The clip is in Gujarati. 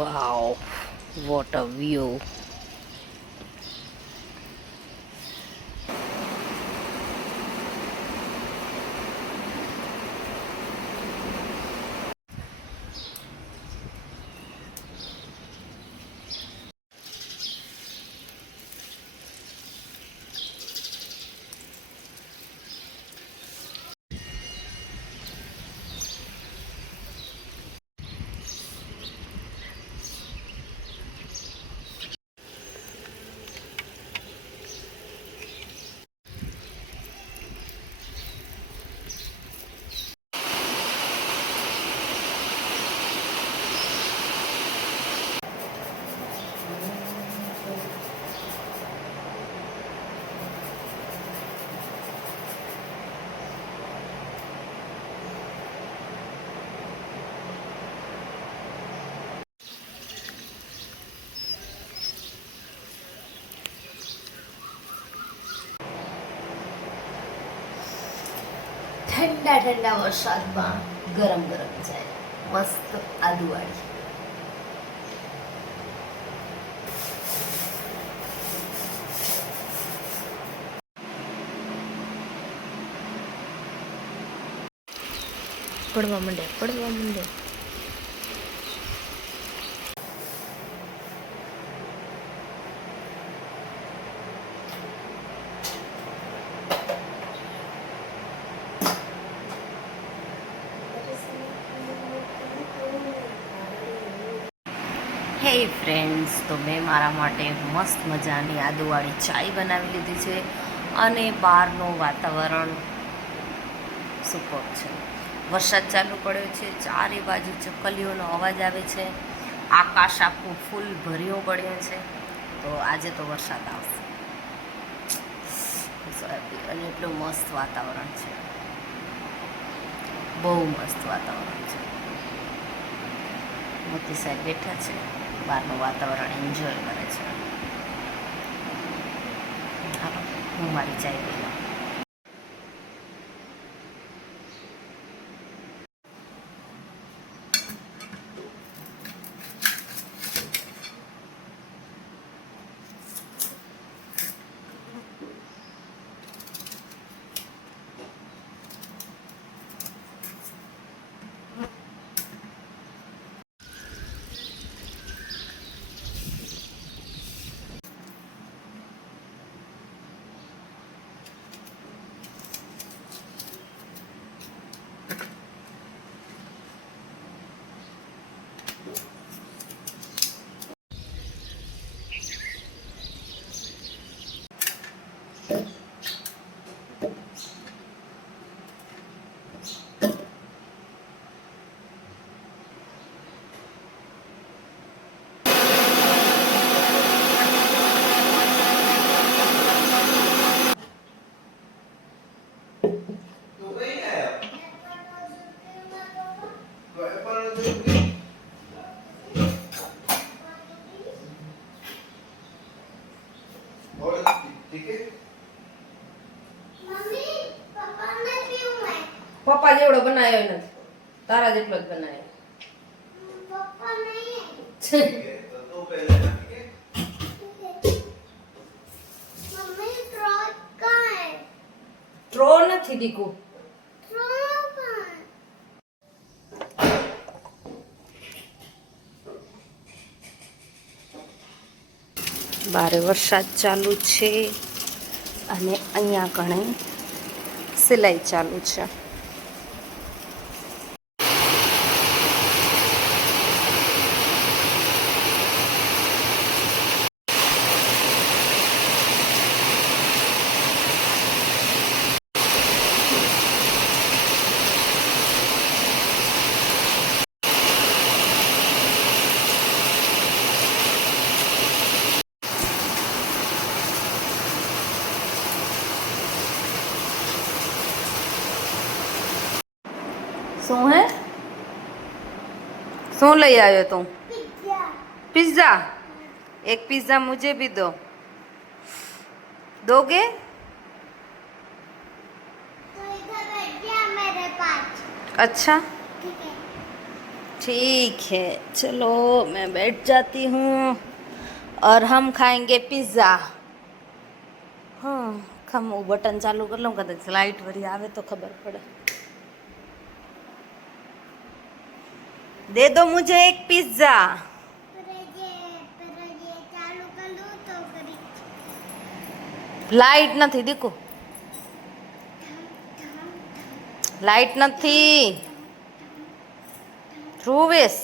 Wow, what a view. ઠંડા ઠંડા વરસાદમાં ગરમ ગરમ ચાય, મસ્ત આદુવાળી. પડવા માંડે. હે ફ્રેન્ડ્સ, તો મેં મારા માટે મસ્ત મજાની આદુવાળી ચાય બનાવી લીધી છે અને બહારનું વાતાવરણ સુપર છે. વરસાદ ચાલુ પડ્યો છે, ચારે બાજુ ચકલીઓનો અવાજ આવે છે, આકાશ આખું ફૂલ ભર્યો પડ્યો છે. તો આજે તો વરસાદ આવશે અને એટલું મસ્ત વાતાવરણ છે, બહુ મસ્ત વાતાવરણ છે. મોતી સાહેબ બેઠા છે, બહારનું વાતાવરણ એન્જોય કરે છે. હાલો, હું મારી ચાય પી લઉં. પપ્પા જેવડો બનાવ્યો નથી, તારા જેટલો જ બનાવ્યો. ટ્રો નથી દીકુ. બારે વરસાદ ચાલુ છે અને અહીંયા ઘણી સિલાઈ ચાલુ છે. શું હે? શું લઈ આવ્યો તું? पिज्जा. एक पिज्जा मुझे भी दो. दोगे? तो इधर बैठ गया मेरे पास. अच्छा, ठीक है चलो मैं बैठ जाती हूँ और हम खाएंगे पिज़्ज़ा हाँ खम वो बटन चालू कर लूँ कदाच लाइट वरी आवे तो खबर पड़े दे दो मुझे एक पिज़्ज़ा લાઈટ નથી દીકુ લાઈટ નથી ધ્રુવેશ